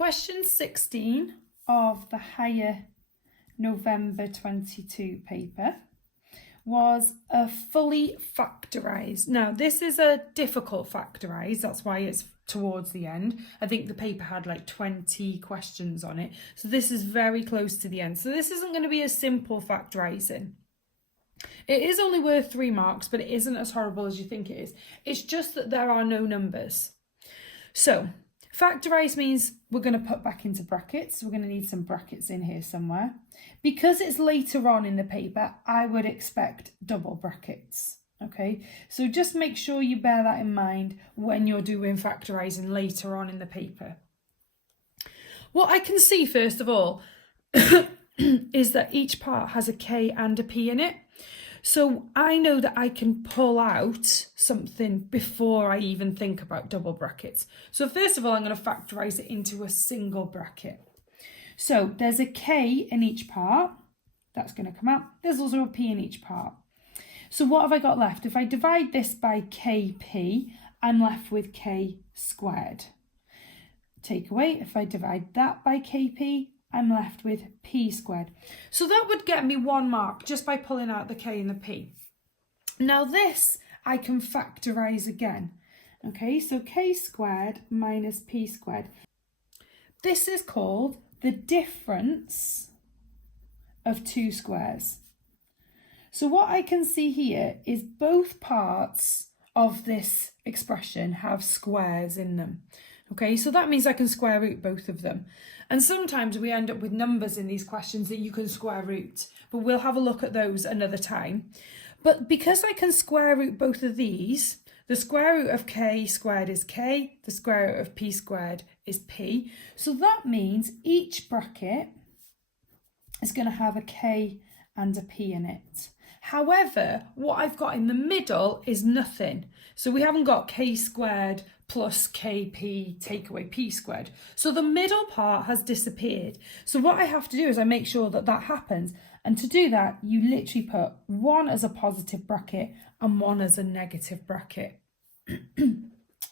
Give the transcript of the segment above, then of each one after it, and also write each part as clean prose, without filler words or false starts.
Question 16 of the higher November 22 paper was a fully factorised. Now, this is a difficult factorise, that's why it's towards the end. I think the paper had like 20 questions on it, so this is very close to the end. So this isn't going to be a simple factorising. It is only worth 3 marks, but it isn't as horrible as you think it is. It's just that there are no numbers. So factorise means we're going to put back into brackets. We're going to need some brackets in here somewhere. Because it's later on in the paper, I would expect double brackets. Okay, so just make sure you bear that in mind when you're doing factorising later on in the paper. What I can see first of all is that each part has a K and a P in it. So I know that I can pull out something before I even think about double brackets. So first of all, I'm going to factorise it into a single bracket. So there's a K in each part. That's going to come out. There's also a P in each part. So what have I got left? If I divide this by KP, I'm left with K squared. Take away, if I divide that by KP, I'm left with P squared. So that would get me 1 mark just by pulling out the K and the P. Now this I can factorise again. Okay, so K squared minus P squared. This is called the difference of 2 squares. So what I can see here is both parts of this expression have squares in them. Okay, so that means I can square root both of them. And sometimes we end up with numbers in these questions that you can square root, but we'll have a look at those another time. But because I can square root both of these, the square root of K squared is K, the square root of P squared is P. So that means each bracket is going to have a K and a P in it. However, what I've got in the middle is nothing. So we haven't got K squared plus KP take away P squared. So the middle part has disappeared. So what I have to do is I make sure that that happens. And to do that, you literally put 1 as a positive bracket and 1 as a negative bracket.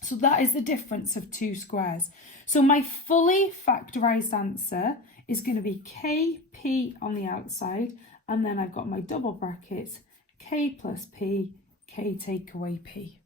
So that is the difference of 2 squares. So my fully factorised answer is going to be KP on the outside, and then I've got my double brackets, K plus P, K take away P.